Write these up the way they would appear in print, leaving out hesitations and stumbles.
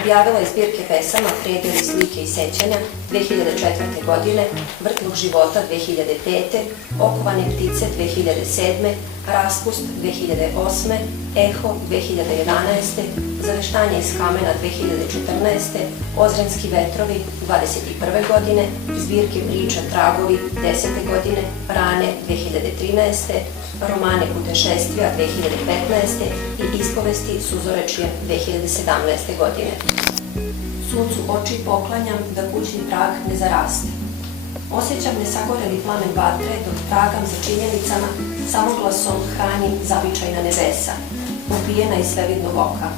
objavila je zbirke pesama Predeli, slike i sećanja 2004. godine, Vrtlog života 2005. Okovane ptice 2007. Raspust 2008. Eho 2011. Zaveštanje iz kamena 2014. Ozrenski vetrovi 21. godine, zbirke priča Tragovi 10. godine, Rane 2013. Romane Putešestvija 2015. i Ispovesti Suzorečje 2017. godine. Suncu oči poklanjam da kućni prag ne zaraste. Osjećam nesagoreli plamen vatre dok tragam za činjenicama, samoglasom hranim zavičajna nebesa, upijena iz svevidnog oka.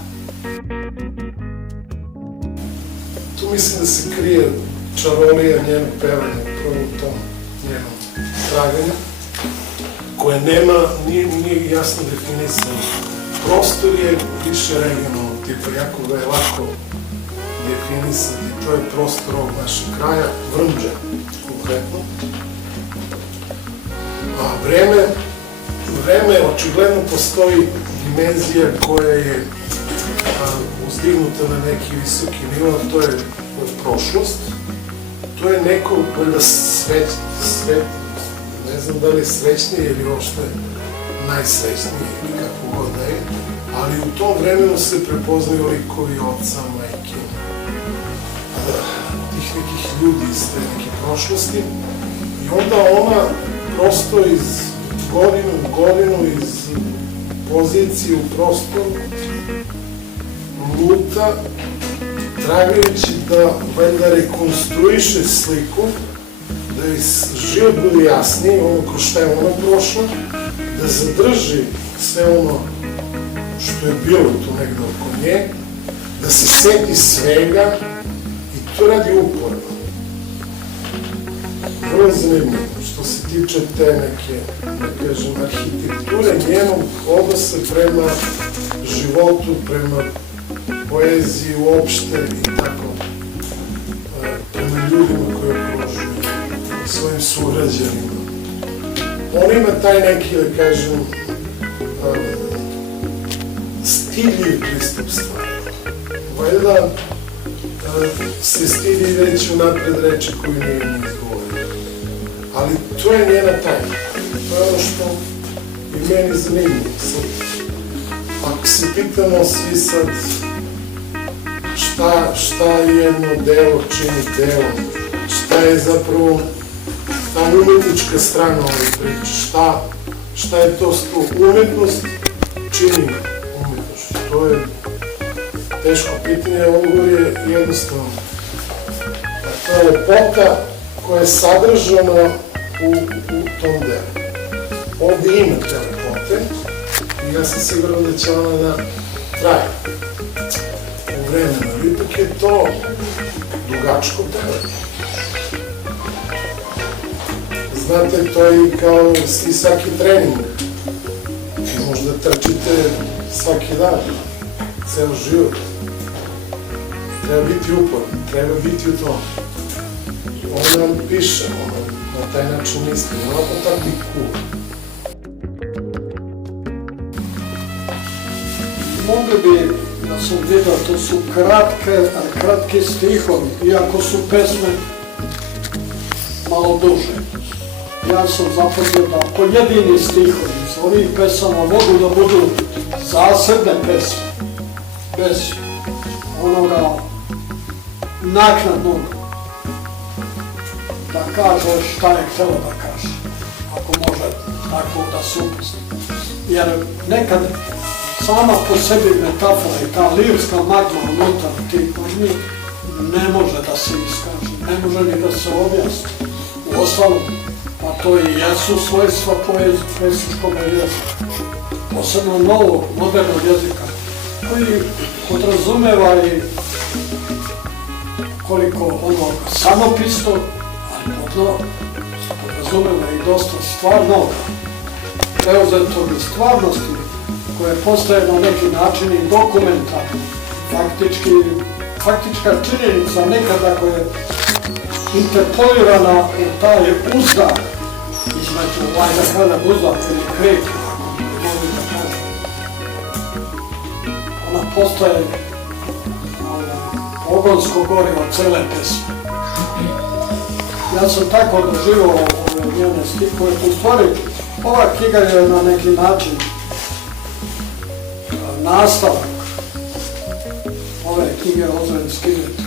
Tu mislim da se krije čarolija njenog pevanja, upravo u tom njenom traganju, koje nema, nije jasno definisan. Prostor je više regionalnog tipa, jako ga je lako definisati. To je prostor ovog našeg kraja, Vrmđa konkretno. A vreme očigledno postoji dimenzija koja je uzdignuta na neki visoki nivo, to je prošlost. To je neko valjda ne znam da li je srećnije ili uopšte najsrećnije ili kako god da je, ali u tom vremenu se prepoznaju likovi oca, majke, tih nekih ljudi iz te neke prošlosti i onda ona prosto iz godinu u godinu, iz pozicije u prostoru luta, tragajući da valjda rekonstruiše sliku, da je život bude jasniji, ono ko šta je ona prošla, da zadrži sve ono što je bilo tu negde oko nje, da se seti svega i to radi uporno. Vrlo zanimljivo, što se tiče te neke, da kažem, arhitekture njenog odnosa prema životu, prema poeziji uopšte i tako, prema ljudima koje okružuju, svojim sugrađanima. On ima taj neki, da kažem, stidljiv pristup stvarima. Valjda se stidi već unapred reči koju nije ni izgovorio. Ali to je njena tajna. To je ono što je meni zanimljivo. Ako se pitamo svi sad šta jedno delo čini delo, šta je zapravo ta umetnička strana ove priče, šta je to umetnost čini umetnošću. To je teško pitanje, odgovor je jednostavno. To je lepota koja je sadržana u tom delu. Ovdje ima te lepote i ja sam siguran da će ona da traje u vremenu. Ipak je to dugačko pevanje. Znate, to je kao i svaki trening. Vi možda trčite svaki dan, ceo život. Treba biti uporan, treba biti u tom. On nam piše, on na taj način misli, onako tako i cool. Mogli bi, ja sam vidio, to su kratki stihovi, iako su pesme malo duže. Ja sam zapazio da pojedini stihovi iz ovih pesama mogu da budu zasebne pesme, bez onoga naknadnog da kaže šta je htjelo da kaže, ako može tako da se upusti. Jer nekad sama po sebi metafora i ta lirska magma unutar tih možnji ne može da se iskaže, ne može ni da se objasni. Uostalom, a to i jesu svojstva poetičkog jezika, posebno novog, modernog jezika, koji podrazumeva i koliko onog samopisnog, ali podrazumeva i dosta stvarnog, preuzetog iz stvarnosti, koje postaje na neki način i dokumentarno, faktička činjenica nekada koja je interpolirana u taj uzdak između Vajda uzdak ili krek, ako mogu da kažem. Ona postaje pogonsko gorivo cele pesme. Ja sam tako doživao ove njene stihove. U stvari, ova knjiga je na neki način nastavak ove knjige Ozrenski vet.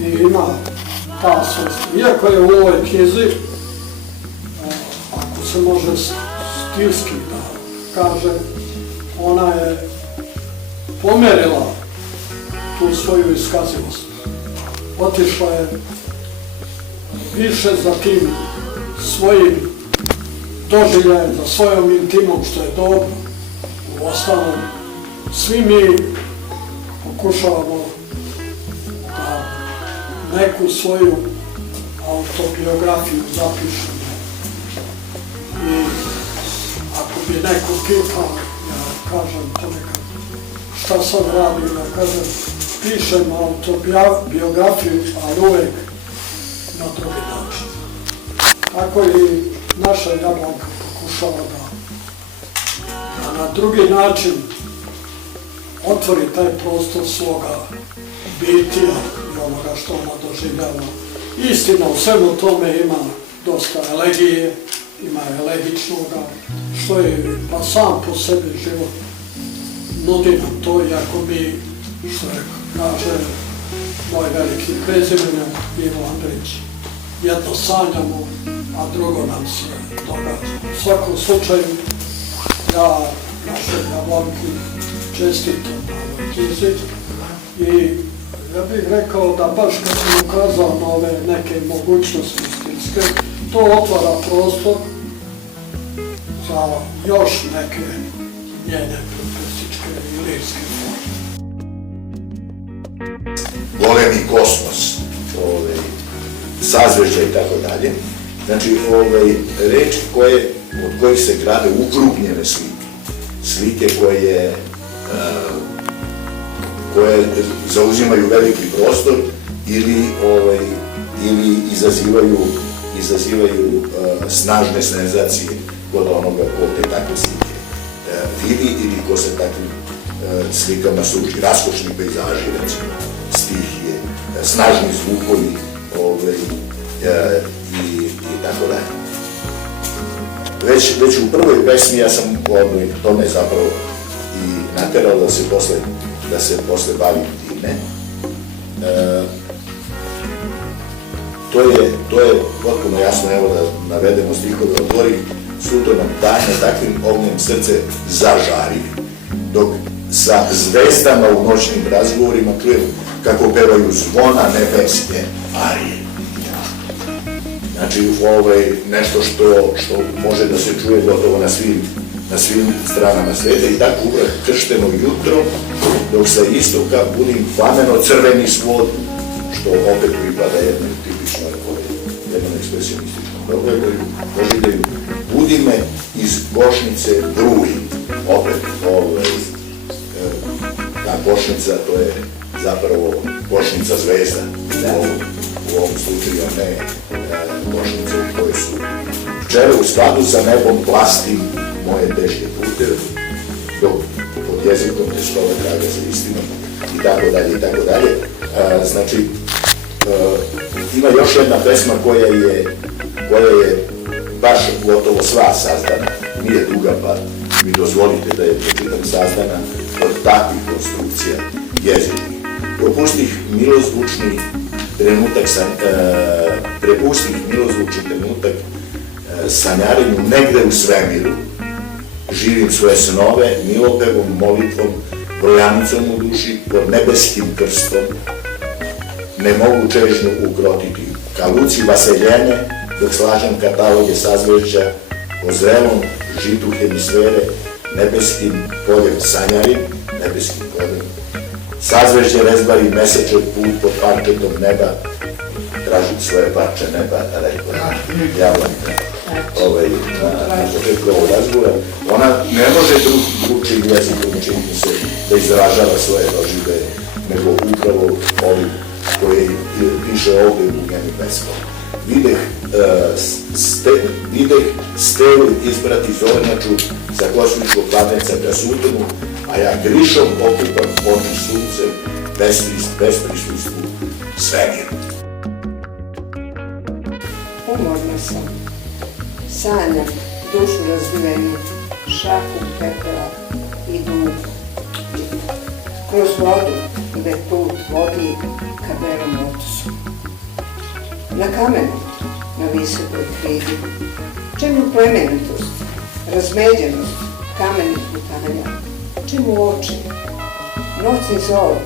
I ima ta svojstva. Iako je u ovoj knjizi, ako se može stilski da kaže, ona je pomerila tu svoju iskazivost. Otišla je više za tim svojim doživljajem, za svojom intimom, što je dobro. U ostalom, svi mi pokušavamo da neku svoju autobiografiju zapišemo. I ako bi neko pitao, ja kažem ponekad, šta sad radim, ja kažem, pišem autobiografiju, ali uvek na drugi način. Tako i naša Jablanka pokušava da na drugi način otvori taj prostor svoga bitija i onoga što ona doživljava. Istina, u svemu tome ima dosta elegije, ima elegičnoga, što je pa sam po sebi život nudi nam to, iako mi, što je, kaže moj veliki prezimenjak Ivo Andrić, jedno sanjamo, a drugo nam se događa. U svakom slučaju, ja našoj Jablanki čestitam na ovoj knjizi i ja bih rekao da baš kad sam ukazao na ove neke mogućnosti stilske, to otvara prostor za još neke njene profesičke i lirske forme. Golemi kosmos, sazvežđa i tako dalje. Znači, reči od kojih se grade ukrupnjene slike. Slike koje zauzimaju veliki prostor ili izazivaju snažne senzacije kod onoga ko te takve slike vidi ili ko se takvim slikama služi. Raskošni pejzaži, recimo, stihije, snažni zvukovi i tako dalje. Već u prvoj pesmi ja sam tome zapravo i naterao da se posle bavim time. To je potpuno jasno, evo da navedemo stihove, otvori suto nam tajne, takvim ognjem srce zažari, dok sa zvezdama u noćnim razgovorima čujem kako pevaju zvona nebeske arije. Znači, nešto što može da se čuje gotovo na svim stranama sveta i tako uvek kršteno jutro, dok sa istoka budim plameno-crveni svod, što opet pripada jednom tipičnom, jednom ekspresionističkom događaju, doživljaju, budi me iz košnice bruji, opet, ta košnica, to je zapravo košnica zvezda, u ovom slučaju, a ne košnice u kojoj su pčele u skladu sa nebom plastim moje teške puteve, dok pod jezikom te stove traga za istinom, i tako dalje, i tako dalje. Znači, ima još jedna pesma koja je baš gotovo sva sazdana, nije duga, pa mi dozvolite da je pročitam, sazdana od takvih konstrukcija jezičnih. Prepustih milozvučni trenutak sanjarenju negde u svemiru. Živim svoje snove milopevom, molitvom, brojanicom u duši, pod nebeskim krstom. Ne mogu čežnju ukrotiti ka luci vaseljene, dok slažem kataloge sazvežđa o zrelom žitu hemisfere, nebeskim poljem sanjarim, nebeskim poljem. Sazvežđe rezbari mesečev put pod parčetom neba, tražim svoje parče neba, rekla Jablanka na početku ovog razgovora. Ona ne može drugčijim jezikom učiniti se da izražava svoje doživlje, nego upravo ovim koji piše ovdje u njenim pesmama. Videh stelu izbrati zornaču za kosmičkog planeca ka sutonu, a ja grišom okupam oči suncem besprišljstvu svemiru. Umorna sam, sanjam dušu razbijenu, šaku pepela i dugu. Kroz vodu gde put vodi ka belom otosu. Na kamenu, na visokoj kridi, čemu plemenitost, razmeđenost kamenih putanja, čemu oči, noćni zor,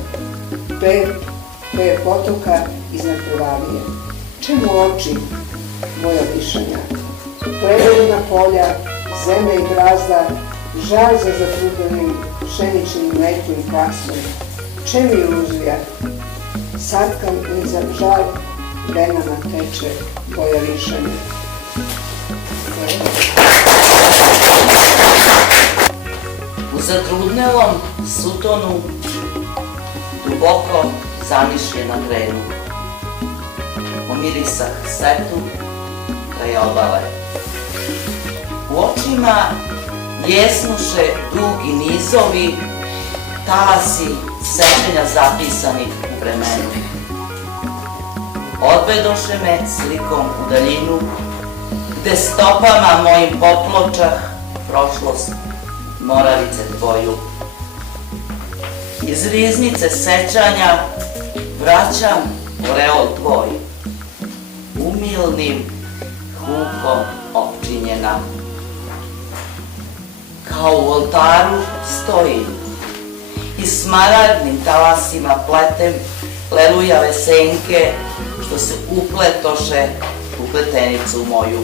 pev potoka iznad provalije, čemu oči, moja dišanja, plemenina polja, zemlja i brazda, žal za zatrubljenim pšeničnim mlekim klasom, čemu iluzija, satkam li za žal, venama teče boja višanja. U zatrudnelom sutonu duboko zamišljena krenu. Pomirisah setu kraj obale. U očima ljesnuše dugi nizovi, talasi sećanja zapisanih u vremenu. Odvedoše me slikom u daljinu, gde stopama mojim popločah prošlost Moravice tvoju. Iz riznice sećanja vraćam oreol tvoj, umilnim hukom opčinjena. Kao u oltaru stojim i smaragdnim talasima pletem lelujave senke što se upletoše u pletenicu moju.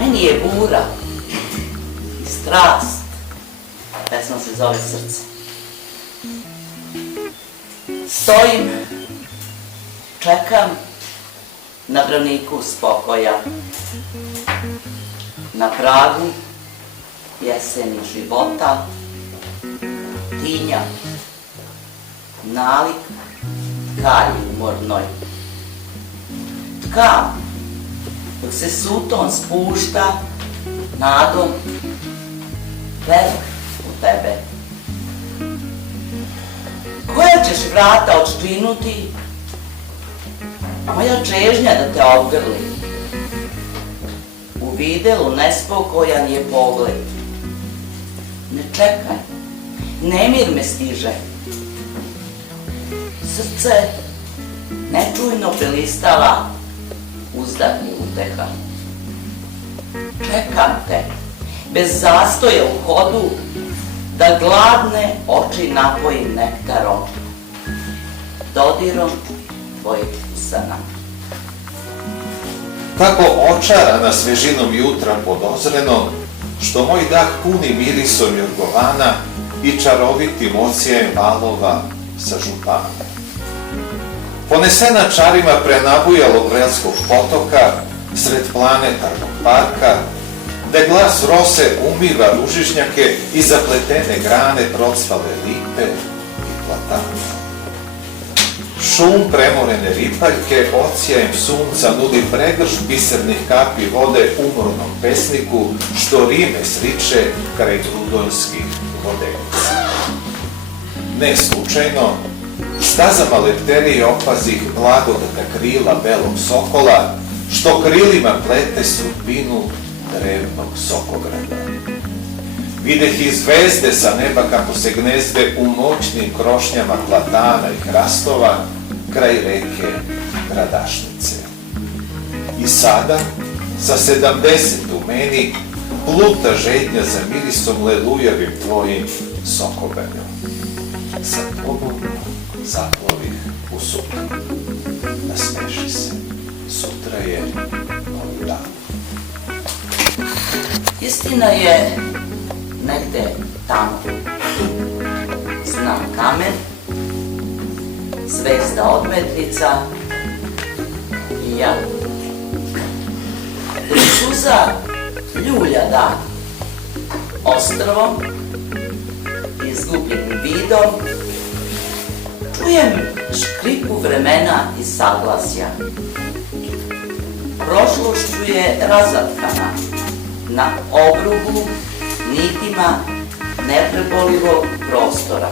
Meni je bura i strast, pesma se zove Srce. Stojim, čekam na braniku spokoja, na pragu jeseni života, tinja, nalik tkari umornoj. Tkam, dok se suton spušta, nadom, velik u tebe. Koja ćeš vrata odškrinuti, moja čežnja da te obgrli. U videlu nespokojan je pogled. Ne čekaj, nemir me stiže. Srce nečujno prilistava, uzdah mi uteha. Čekam te, bez zastoja u hodu, da gladne oči napojim nektarom, dodirom tvojih usana. Tako očarana svežinom jutra podozreno, što moj dah puni mirisom jorgovana i čarovitim ocijem valova sa župana. Ponesena čarima prenabujalog vrelskog potoka, sred planetarnog parka, gde glas rose umiva ružižnjake i zapletene grane procvale lipe i platane. Šum premorene ripaljke ocijajem sunca nudi pregrš bisernih kapi vode umornom pesniku, što rime sriče kraj trudonjskih vodenica. Ne slučajno, stazama lepterije opazih blagodata krila belog sokola, što krilima plete sudbinu drevnog sokograda. Videh i zvezde sa neba kako se gnezde u moćnim krošnjama platana i hrastova kraj reke Gradašnice. I sada, sa 70 u meni, pluta žednja za mirisom lelujavim tvojim sokobeljom. Sa tobom zaplovih u sutra. Nasmeši se, sutra je novi dan. Istina je negde tamo. Znam kamen, zvezda odmetnica i ja. Dok suza ljulja dan, ostrvom, izgubljenim vidom, čujem škripu vremena i saglasja. Prošlošću je razatkana na obrubu nitima neprebolivog prostora.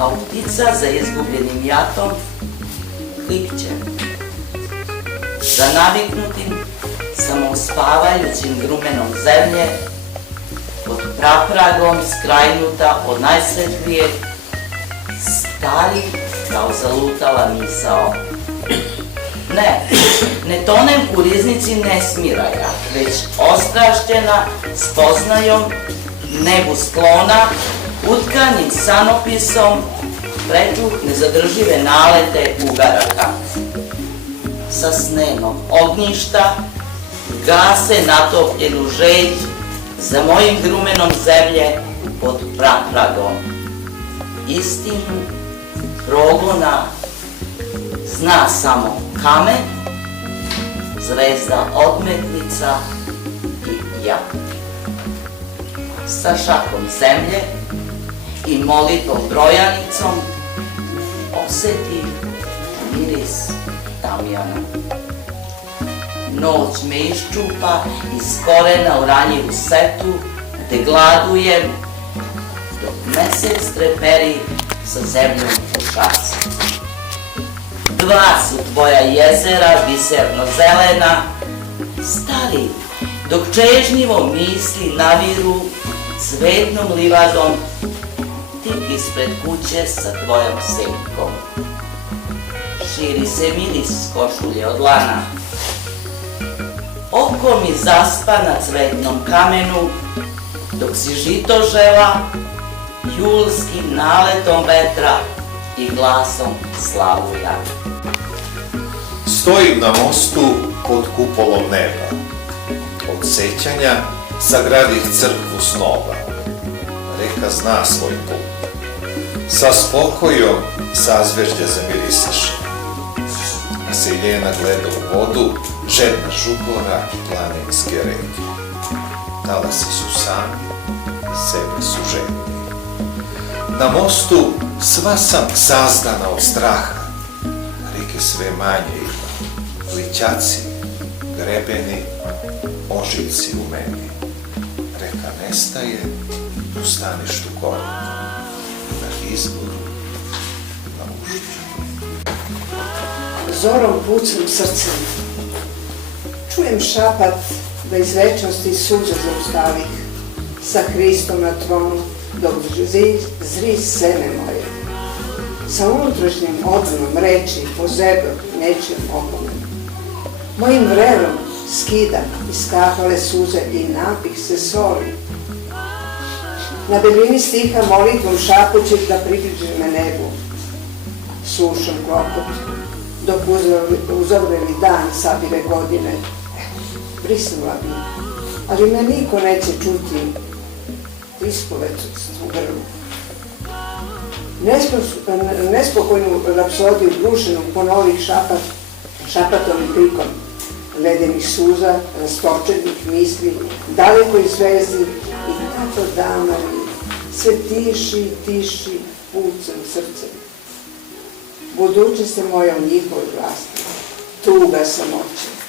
kao ptica za izgubljenim jatom, klikće. Za naviknutim, samouspavajućim grumenom zemlje, pod prapragom skrajnuta od najsvetlijeg, stari kao zalutala misao. Ne tonem u riznici nesmiraja, već ostrašćena spoznajom, nebu sklona, utkanim sanopisom, prečuh nezadržive nalete ugaraka. Sa snenom ognjišta gase natopljenu žeđ za mojim grumenom zemlje pod prapragom. Istinu progona zna samo kamen, zvezda odmetnica i ja. Sa šakom zemlje i molitvom brojanicom osjetim miris tamjana. Noć me iščupa iz korena u ranjivu setu, gde gladujem, dok mesec treperi sa zemljom u šaci. Dva su tvoja jezera, biserno zelena, stari, dok čežnjivo misli naviru cvetnom livadom, tik ispred kuće sa tvojom senkom. Širi se miris s košulje od lana. Oko mi zaspa na cvetnom kamenu, dok si žito žela, julskim naletom vetra i glasom slavuja. Stojim na mostu pod kupolom neba. Od sećanja sagradih crkvu snova. Reka zna svoj put. Sa spokojom sazvežđa zamirisaše. Seljena gleda u vodu, žedna žubora planinske reke. Talasi su sami, sebe su žedni. Na mostu sva sam sazdana od straha. Reke sve manje ima, lićaci, grebeni, ožiljci u meni. Reka nestaje, u staništu korita, na izboru, na ušću. Zorom pucam srcem. Čujem šapat da iz večnosti suđa zaustavih. Sa Hristom na tronu, dok zri seme moje. Sa unutrašnjim odrunom reči po zebru nečim opomen. Mojim vrerom skidam iskapale suze i napih se soli. Na belini stiha molitvom šapućeg da približi me nebu. Slušam klopot, dok uzorveli dan sabire godine. Brisnula bi, ali me niko neće čuti ispovetstvo grlu. Nespokojnu rapsodiju brušenog ponovih šapatom i krikom, ledenih suza, rastočenih misli, dalekoj zvezdi i tako dana sve tiši, tiši, pucem srcem. Budućnost je moja u njihovoj vlasti, tuga samoće.